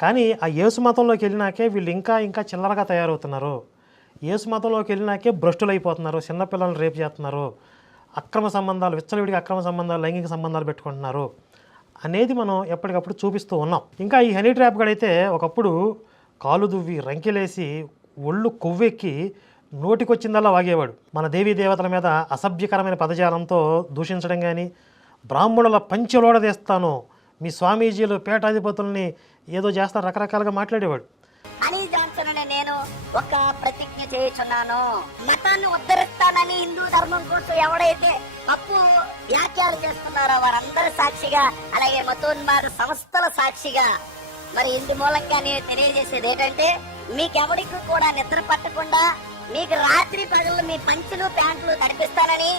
కానీ ఆ యేసు మతంలోకి వెళ్ళినాకే వీళ్ళు ఇంకా ఇంకా చిల్లరగా తయారవుతున్నారు. యేసు మతంలోకి వెళ్ళినాకే భ్రష్టులు అయిపోతున్నారు చిన్నపిల్లల్ని రేపు చేస్తున్నారు అక్రమ సంబంధాలు విచ్చలవిడిగా అక్రమ సంబంధాలు లైంగిక సంబంధాలు పెట్టుకుంటున్నారు అనేది మనం ఎప్పటికప్పుడు చూపిస్తూ ఉన్నాం. ఇంకా ఈ హనీ ట్రాప్ గడైతే ఒకప్పుడు కాలు దువ్వి రంకెలేసి ఒళ్ళు కొవ్వెక్కి నోటికొచ్చిందల్లా వాగేవాడు. మన దేవీ దేవతల మీద అసభ్యకరమైన పదజాలంతో దూషించడం కానీ బ్రాహ్మణుల పంచెలోడదీస్తాను మీ స్వామీజీలు పేటాధిపతుల్ని ఏదో చేస్తారు రకరకాలుగా మాట్లాడేవాడు. అనిల్ జాన్సన్ అనే నేను ఒక ప్రతిజ్ఞ చేయుచున్నాను. మతాన్ని ఉద్ధరిస్తానని హిందూ ధర్మం కోసం ఎవడైతే తప్పు వ్యాఖ్యలు చేస్తున్నారో వారందరి సాక్షిగా అలాగే మతోన్మాద సంస్థల సాక్షిగా మరి ఇందు మూలంగా నేను తెలియజేసేది ఏంటంటే మీకెవరికి కూడా నిద్ర పట్టకుండా మీకు రాత్రి పగలు మీ పంచులు ప్యాంట్లు తడిపిస్తానని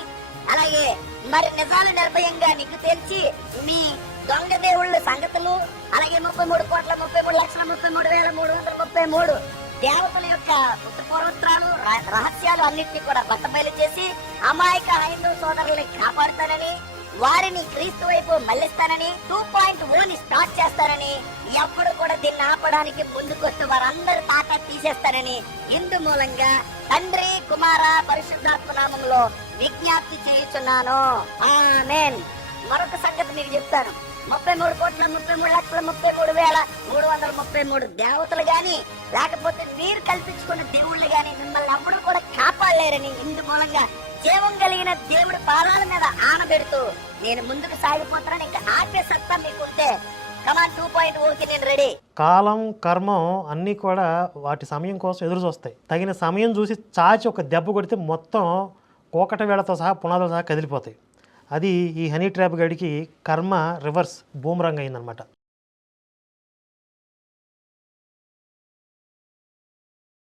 అలాగే మరి నిజాలు నిర్భయంగా నీకు తెలిసి మీ దొంగ దేవుళ్ళ సంగతులు అలాగే ముప్పై మూడు కోట్ల ముప్పై మూడు లక్షల ముప్పై మూడు వేల మూడు వందల ముప్పై మూడు దేవతల యొక్క పూర్వత్రాలు రహస్యాలు అన్నింటినీ కూడా బట్టబయలు చేసి అమాయక హైందవ సోదరుల్ని కాపాడుతానని వారిని క్రీస్తు వైపు మళ్ళిస్తానని టూ పాయింట్ ఓని స్టార్ట్ చేస్తారని ఎప్పుడు కూడా దీన్ని ఆపడానికి ముందుకొస్తే వారందరూ తాట తీసేస్తారని ఇందు మూలంగా తండ్రి కుమార పరిశుద్ధాత్మ నామంలో విజ్ఞప్తి చేయుచున్నాను. ఆమెన్. మరొక సంగతి మీకు చెప్తాను. ముప్పై మూడు కోట్ల ముప్పై మూడు లక్షల ముప్పై మూడు వేల మూడు వందల ముప్పై మూడు దేవతలు గాని లేకపోతే మీరు కల్పించుకున్న దేవుళ్ళు గాని మిమ్మల్ని ఎప్పుడు కూడా కాపాడలేరని ఇందు మూలంగా జీవం కలిగిన దేవుడి పాదాల మీద ఆనబెడుతూ నేను ముందుకు సాగిపోతానని ఇంకా ఆపే సత్తా మీకుంటే come on two point okay నేను రెడీ కాలం కర్మం అన్నీ కూడా వాటి సమయం కోసం ఎదురు చూస్తాయి. తగిన సమయం చూసి చాచి ఒక దెబ్బ కొడితే మొత్తం కోకట వేళతో సహా పునాదులు సహా కదిలిపోతాయి. అది ఈ హనీ ట్రాప్ గడికి కర్మ రివర్స్ బూమరంగ్ అయిందనమాట